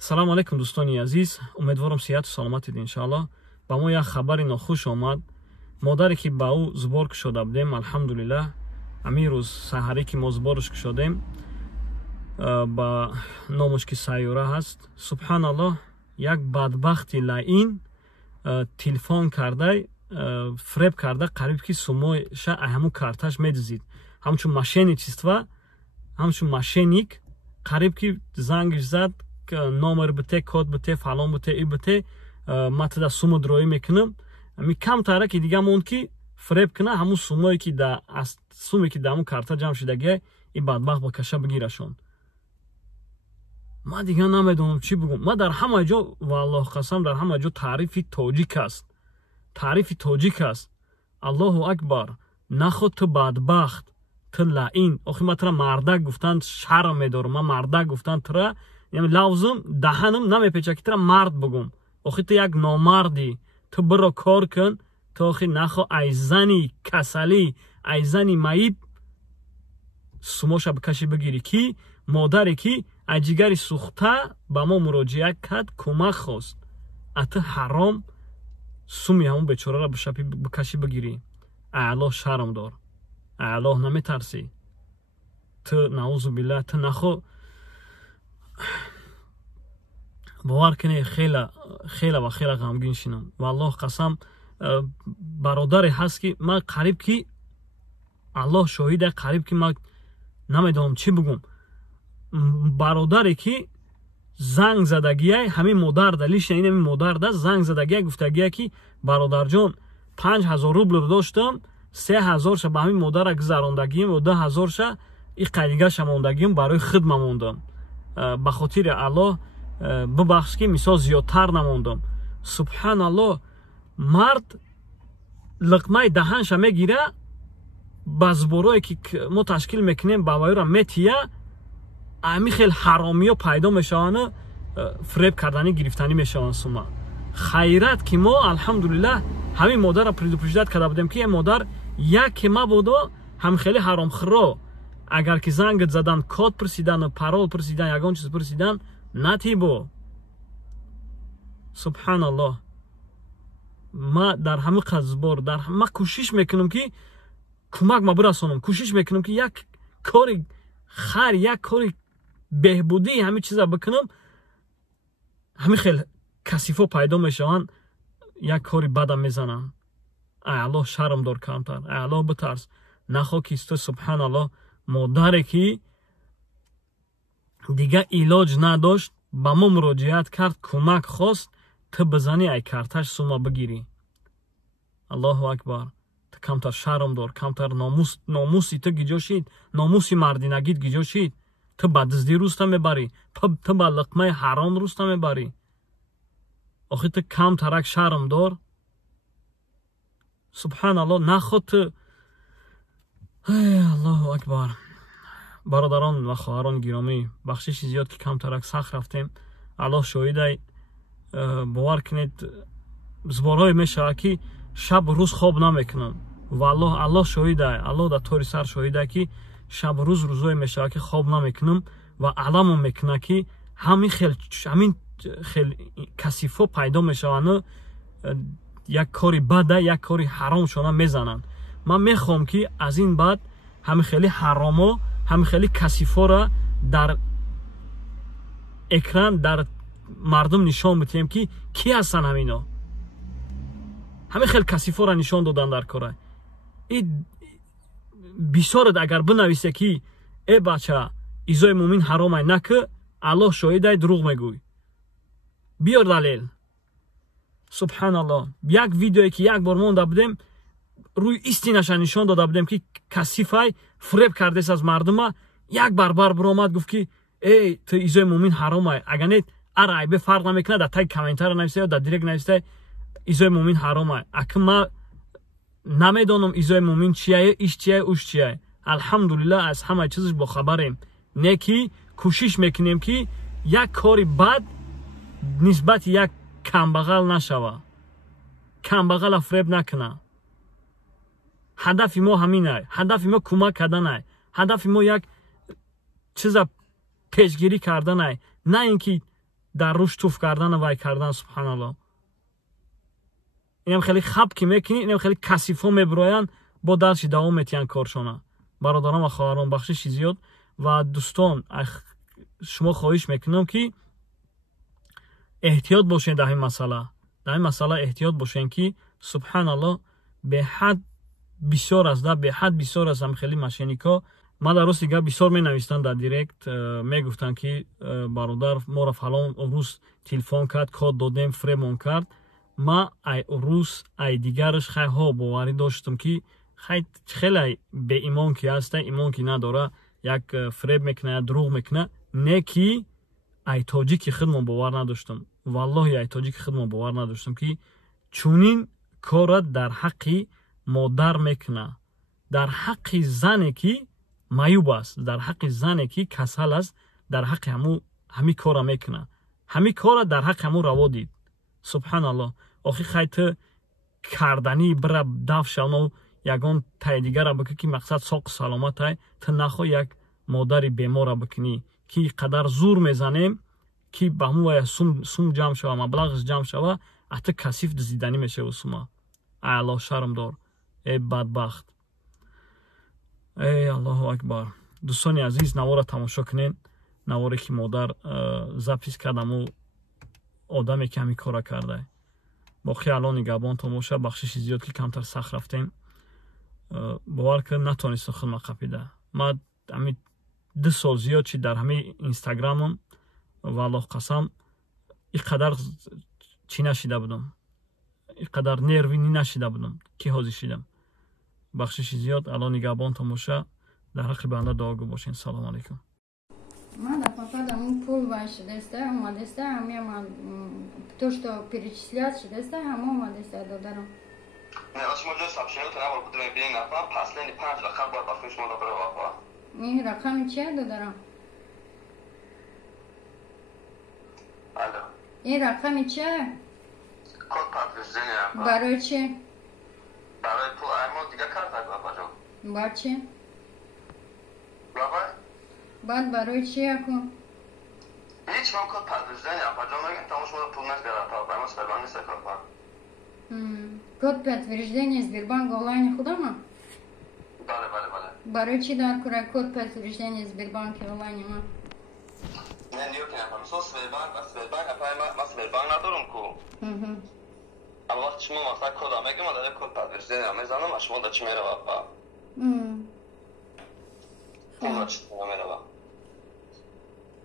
салому алайкум дӯстони азиз, умедворам сеҳату саломатед иншоаллоҳ. Ба мо як хабари нохуш омад. Модаре ки ба ӯ зубор кушода будем, алҳамдулиллаҳ, ҳамин рӯз саҳаре ки мо зубораш кушодем ба номаш ки сайёра ҳаст, субҳаналлоҳ, як бадбахти лаъин телефон карда фреб карда қариб ки сумоиша ҳамун карташ медизид. Ҳамчун мошенничество, ҳамчун мошенник қариб ки зангиш зад, номер бите, код бите, фалон бите, и бите, ма туда сума дроӣ мекунам. Ми камтара ки дига монд ки фреб куна ҳамун сумое ки да ҳамун карта ҷамъ шудагия и бадбахт ба каша бигирашон. Ма дига намедонам чӣ бигӯм. Ма дар ҳама ҷо, валлоҳ қасам, дар ҳама ҷо таърифи тоҷик аст. Таърифи тоҷик аст. Аллоҳу акбар. Наход ту бадбахт, ту лаъин. Охир ма тура мардак гуфтан шарм медорам. Ма мардак гуфтан тура, лавзам даҳанам намепеча ки тура мард бигӯм. Охир ту як номардӣ. Ту биро кор кун. Ту охир нахо ай зани касалӣ, ай зани маиб сумоша бикашӣ бигирӣ ки модаре ки ай ҷигари сӯхта ба мо муроҷиат кард, кӯмак хост. А ту ҳаром суми ҳамун бечораро бикашӣ бигирӣ. Ай Аллоҳ шарм дор. Ай Аллоҳ наметарсӣ. Ту наъузу биллаҳ, ту нахо бовар кунед, хела ва хела ғамгин шидам. Валлоҳ қасам, бародаре ҳаст ки ман қариб ки Аллоҳ шоҳида, қариб ки ман намедонам чӣ бигӯм. Бародаре ки занг задагия, ҳамин модар далишна ин ҳамин модар да занг задагия гуфтагия ки бародарҷон 5000 рубл доштам, 3000ша ба ҳамин модара гузарондагием ва 2000ша и қайдигаша мондагием барои хидма мондам. Ба хотири Аллоҳ бибахш ки мисол зиёдтар намондам. Субҳаналлоҳ, мард лиқмаи даҳанша мегира, ба зуборое ки мо ташкил мекунем ба вайра метия, ами хел ҳаромиё пайдо мешаванд, фреб карданӣ, гирифтанӣ мешаванд сума. Хайрат ки мо алҳамдулиллаҳ ҳамин модарро предупреждат карда будем ки модар яке мабодо ҳамхели ҳаромхӯро, агар ки зангат задан, код пурсидан, парол пурсидан, ягон чиз пурсидан, натибо. Субҳаналлоҳ. ма дар ҳамин қазбор ма кӯшиш мекунам ки кӯмак ма бирасонам, кӯшиш мекунам ки як кори хайр, як кори беҳбудӣ ҳамин чиза бикунам. ҳамин хел касифо пайдо мешаванд, як кори бадам мезананд. ай Аллоҳ шарм дор камтар. Ай Аллоҳ битарс. нахо ки ту субҳаналлоҳ модаре ки дига илоҷ надошт, ба мо муроҷиат кард, кӯмак хост, ту бизанӣ ай карташ сума бигирӣ. Аллоҳу акбар. Ту камтар шарм дор, камтар номуси ту гиҷо шид, номуси мардинагит гиҷо шид. Ту ба дуздӣ рӯста мебарӣ, ту ба лиқмаи ҳаром рӯста мебарӣ. охир ту камтарак шарм дор. Субҳаналлоҳ, наход ту. Аллоҳу акбар. бародарон ва хоҳарони гиромӣ, бахшиши зиёд ки камтарак сахт рафтем. Аллоҳ шоҳидай, бовар кунед, зуборҳое мешавад ки шабу рӯз хоб намекунам. Валлоҳ, Аллоҳ шоҳидай, Аллоҳ дар тори сар шоҳидай ки шабу рӯз рӯзое мешавад ки хоб намекунам ва аламам мекуна ки ҳамин хел касифо пайдо мешаванд, як кори бада, як кори ҳаромшона мезананд. Ман мехоҳам ки аз ин баъд ҳамин хели ҳаромо, ҳамин хели касифора дар экран, дар мардум нишон бидиҳем ки ки ҳастанд ҳамино. ҳамин хел касифора нишон додан дар кора. бисёрат агар бинависе ки бача изои муъмин ҳаромай накӣ, Аллоҳ шоҳидай дурӯғ мегӯй. биёр далел. Субҳаналлоҳ. Як видеое ки як бор монда будем, рӯи истинаша нишон дода будем ки касифай фреб кардес аз мардума, як барбар биромад гуфт ки эй, ту изои муъмин ҳаромай. Агар не ара айбе фарқ намекунад, дар таги комментар нависа ё дар директ нависа изои муъмин ҳаромай. Акн ма намедонам изои муъмин чияе, иш чияе, уш чияе. алҳамдулиллаҳ аз ҳамаи чизаш бохабарем. Не ки кӯшиш мекунем ки як кори бад нисбати як камбағал нашава. Камбағала фреб накуна. ҳадафи мо ҳаминай. ҳадафи мо кӯмак карданай. ҳадафи мо як чиза пешгирӣ карданай. На ин ки дар рӯш туф кардан вай кардан субҳаналлоҳ. Инам хеле хаб ки мекунӣ, инам хеле касифҳо мебироянд, бо дарси давом метиҳанд коршона. Бародарон ва хоҳарон, бахшиши зиёд ва дӯстон, шумо хоҳиш мекунам ки эҳтиёт бошед дар ин масъала. Дар ин масъала эҳтиёт бошед ки субҳаналлоҳ беҳад бисёр аст, беҳад бисёр аст ҳам хеле мошенникҳо. Ман дар рости гап бисёр менавистанд дар директ, мегуфтанд ки бародар моро фалон рӯз телефон кард, код додем, фребмон кард. Ма ай рӯз ай дигараш хайҳо боварӣ доштам ки хеле беимон ки аст, имон ки надора, як фреб мекуна, як дурӯғ мекуна. Не ки ай тоҷики худмон бовар надоштам. Валлоҳи ай тоҷики худмон бовар надоштам ки чунин кора дар ҳаққи модар мекуна, дар ҳаққи зане ки маъюб аст, дар ҳаққи зане ки касал аст, дар ҳаққи ҳамин кора мекуна. Ҳамин кора дар ҳаққи ҳамун раво дид. Субҳаналлоҳ. Охир хай ту кардани бира давшавно ягон тай дигара бикӣ ки мақсад соқу саломат ай, ту нахоҳ як модари бемора бикунӣ ки қадар зур мезанем ки ба ҳамун вая сум ҷамъ шава, маблағаш ҷамъ шава, а ту касиф дузиданӣ мешавӣ сума. Ай Аллоҳ шармдор. Эй бадбахт. Эй Аллоҳу акбар. Дӯстони азиз, наворо тамошо кунед. Наворе ки модар запис кардаму одаме ки ҳамин кора карда. бо хиялон нигоҳбонтон боша. Бахшиши зиёд ки камтар сахт рафтем. бовар кун натонистам худма қапида. Ман ҳамин 2 сол зиёд чи дар ҳамин инстаграмам ва Аллоҳ қасам иқадар чӣ нашида будам. иқадар нервӣ нашида будам ки ҳозир шидам. бахшиши зиёд. Аллоҳ нигоҳбонтон боша. дар ҳаққи банда дуогӯ бошед. салом алейкум. Надо пока там пул ваши достаем, мы достаем, то, что перечислять, достаем, мы достаем до даром. Не, а мы же сообщение, то нам будем бить на план, последний 5 ракам бар, бахшиш мы добро вапа. Не, ракам че до даром? Алло. И ракам че? Код подтверждения. Барочи. Барой пул, а мы дига карта глава жо. Бачи. Глава? Бад барочи яку. Ич вам код подтверждения, пожалуйста, мы там уж мы пул нас гарата, мы с вами не сокопа. Код подтверждения Сбербанк онлайн худама? Бале. Барочи дар курай код подтверждения Сбербанк онлайн ма. Не, не окей, а со Сбербанк, а па Сбербанк надорум ку. А вақт шумо масъала код мегам, дар код подтверждения мезанам, а шумо да чӣ мерава па?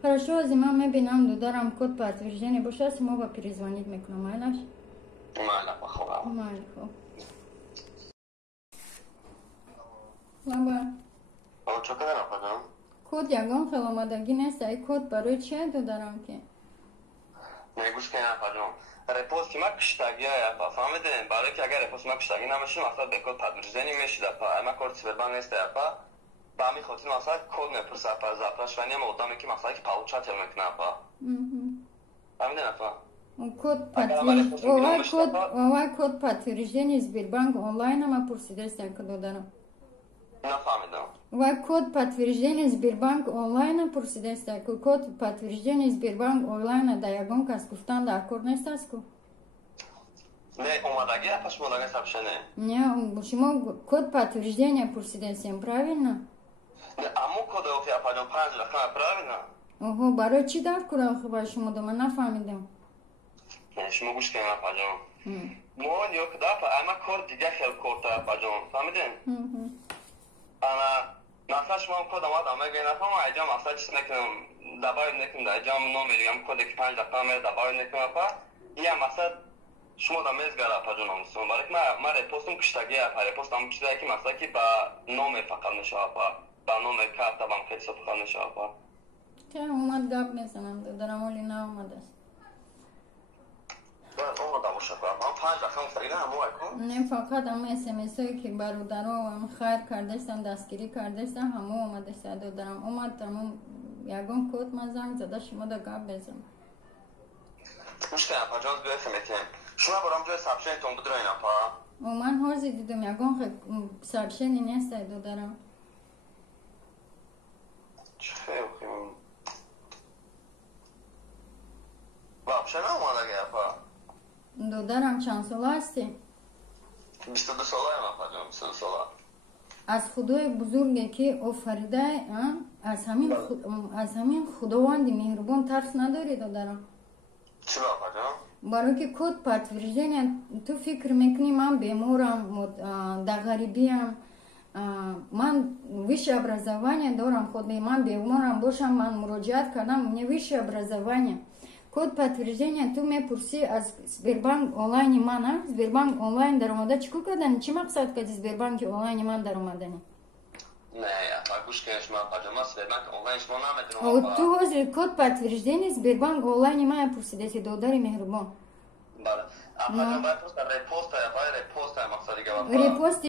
Хорошо, зима мебинам, додарам код подтверждения боша, си мога перезвонить мекунам, майлаш? Майла, пахова. Майла, хо. Лаба. А чо каде нападам? Код ягон хел омадаги нест, ай код барои чие додарам ки? Не, гӯш ки нападам. Репост ки ма киштагия япа, фаҳмидем? Барои ки агар репост ма киштагӣ намешид, масъала бе код подтверждения мешид япа. Ама корти Сбербанк нест япа. Ба ҳамин хотир масъала код мепурса япа, запрашивания одаме ки масъала ки получатель мекуна япа. Фаҳмидем япа? Овай код подтверждения Сбербанк онлайн ама пурсидест як додарам. Нафаҳмидам. Овай код подтверждения Сбербанк онлайн пурсидест як код подтверждения Сбербанк онлайн да ягон кас гуфтан дар кор нест аст ку? Не, омадаги япа шумо даги сообщение? Не, шумо код подтверждения пурсидестем, правильно? Не, аму код япа ҷон 5 рақам правильно? Ого, барои чӣ дар кура ба шумо дома нафаҳмидам. Не, шумо гӯш кунед япа ҷон. Мо ниё ки дафа ама кор дига хел корта япа ҷон, фаҳмидем? ана масъала шумо код омадам мегӯед нафаҳмам, айҷа масъала чиз мекунам, дабавид мекунам, айҷа номер ям коде ки 5 рақам мера дабавид мекунам япа. Я масъала шумо да мезгара япа ҷон амсон, барои ки ма репостум киштаги япа, репостам чизае ки масъала ки ба номер фақат мешава япа, ба номер карта банкаи ҳисоб фақат мешава япа. Ке омад гап мезанам, додарам оли наомадааст. Не фақат ҳама смсҳое ки бародаро хайр кардастан, дастгирӣ кардастан, ҳама омадастан додарам. омад тамом ягон код ман занг зада шумо да гап безанам. Шумо барам ҷои сообщениятон бидроин апа? Ман ҳозир дидам ягон сообщение нестай додарам. آپشن اومده گفت دخترم چند ساله هستی؟ 22 ساله ام آقا جان 22 ساله از خدای بزرگی که آفریده از همین خداوند مهربان ترس نداری دخترم؟ چرا آقا جان؟ برای که کد پاتوریژن تو فکر میکنی من بیمارم در غریبیم من ویش образование دارم خود من بیمارم باشم من مراجعت کردم мне ویش образование کد پاتوریژن تو میپرسی از سبربانک آنلاین من سبربانک آنلاین در اومده چیکار کردن چی مقصد کردی سبربانک آنلاین من در اومدنی نه آقا گوش کنش من آقا جان سبربانک آنلاین شما نمیتونم تو حاضر کد پاتوریژن سبربانک آنلاین من پرسیدی داداری مهربان بله آقا جان باید پست رپوست مقصدی که رپوست